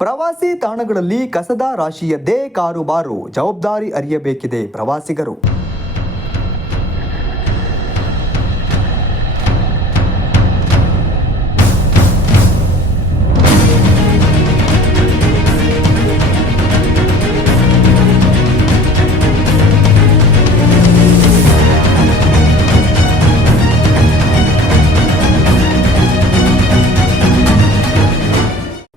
ಪ್ರವಾಸಿ ತಾಣಗಳಲ್ಲಿ ಕಸದ ರಾಶಿಯದ್ದೇ ಕಾರುಬಾರು ಜವಾಬ್ದಾರಿ ಅರಿಯಬೇಕಿದೆ ಪ್ರವಾಸಿಗರು.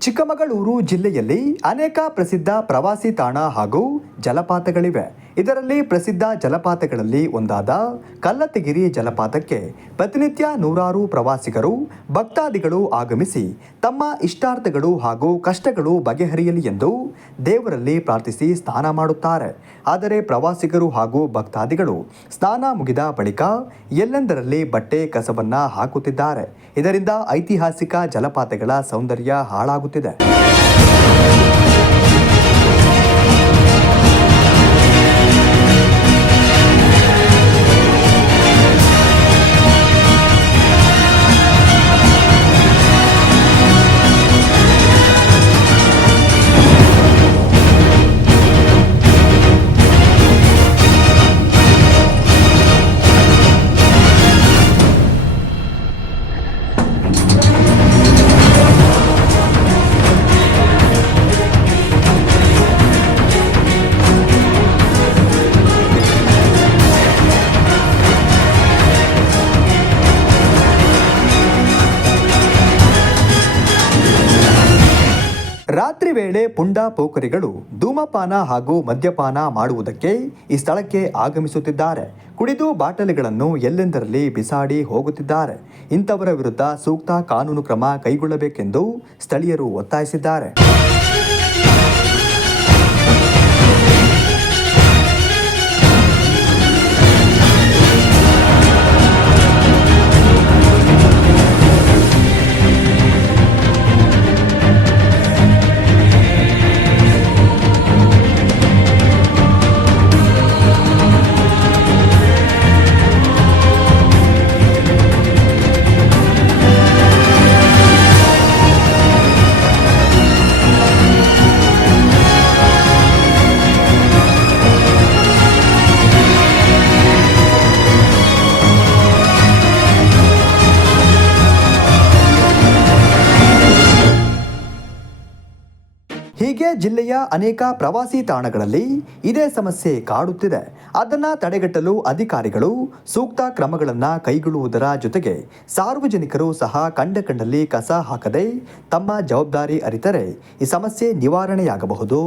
ಚಿಕ್ಕಮಗಳೂರು ಜಿಲ್ಲೆಯಲ್ಲಿ ಅನೇಕ ಪ್ರಸಿದ್ಧ ಪ್ರವಾಸಿ ತಾಣ ಹಾಗೂ ಜಲಪಾತಗಳಿವೆ. ಇದರಲ್ಲಿ ಪ್ರಸಿದ್ಧ ಜಲಪಾತಗಳಲ್ಲಿ ಒಂದಾದ ಕಲ್ಲತ್ತಗಿರಿ ಜಲಪಾತಕ್ಕೆ ಪ್ರತಿನಿತ್ಯ ನೂರಾರು ಪ್ರವಾಸಿಗರು, ಭಕ್ತಾದಿಗಳು ಆಗಮಿಸಿ ತಮ್ಮ ಇಷ್ಟಾರ್ಥಗಳು ಹಾಗೂ ಕಷ್ಟಗಳು ಬಗೆಹರಿಯಲಿ ಎಂದು ದೇವರಲ್ಲಿ ಪ್ರಾರ್ಥಿಸಿ ಸ್ನಾನ ಮಾಡುತ್ತಾರೆ. ಆದರೆ ಪ್ರವಾಸಿಗರು ಹಾಗೂ ಭಕ್ತಾದಿಗಳು ಸ್ನಾನ ಮುಗಿದ ಬಳಿಕ ಎಲ್ಲೆಂದರಲ್ಲಿ ಬಟ್ಟೆ ಕಸವನ್ನ ಹಾಕುತ್ತಿದ್ದಾರೆ. ಇದರಿಂದ ಐತಿಹಾಸಿಕ ಜಲಪಾತಗಳ ಸೌಂದರ್ಯ ಹಾಳಾಗುತ್ತಿದೆ. ರಾತ್ರಿ ವೇಳೆ ಪುಂಡ ಪೋಖರಿಗಳು ಧೂಮಪಾನ ಹಾಗೂ ಮದ್ಯಪಾನ ಮಾಡುವುದಕ್ಕೆ ಈ ಸ್ಥಳಕ್ಕೆ ಆಗಮಿಸುತ್ತಿದ್ದಾರೆ. ಕುಡಿದು ಬಾಟಲಿಗಳನ್ನು ಎಲ್ಲೆಂದರಲ್ಲಿ ಬಿಸಾಡಿ ಹೋಗುತ್ತಿದ್ದಾರೆ. ಇಂಥವರ ವಿರುದ್ಧ ಸೂಕ್ತ ಕಾನೂನು ಕ್ರಮ ಕೈಗೊಳ್ಳಬೇಕೆಂದು ಸ್ಥಳೀಯರು ಒತ್ತಾಯಿಸಿದ್ದಾರೆ. ಹೀಗೆ ಜಿಲ್ಲೆಯ ಅನೇಕ ಪ್ರವಾಸಿ ತಾಣಗಳಲ್ಲಿ ಇದೇ ಸಮಸ್ಯೆ ಕಾಡುತ್ತಿದೆ. ಅದನ್ನು ತಡೆಗಟ್ಟಲು ಅಧಿಕಾರಿಗಳು ಸೂಕ್ತ ಕ್ರಮಗಳನ್ನು ಕೈಗೊಳ್ಳುವುದರ ಜೊತೆಗೆ ಸಾರ್ವಜನಿಕರು ಸಹ ಕಂಡ ಕಂಡಲ್ಲಿ ಕಸ ಹಾಕದೆ ತಮ್ಮ ಜವಾಬ್ದಾರಿ ಅರಿತರೆ ಈ ಸಮಸ್ಯೆ ನಿವಾರಣೆಯಾಗಬಹುದು.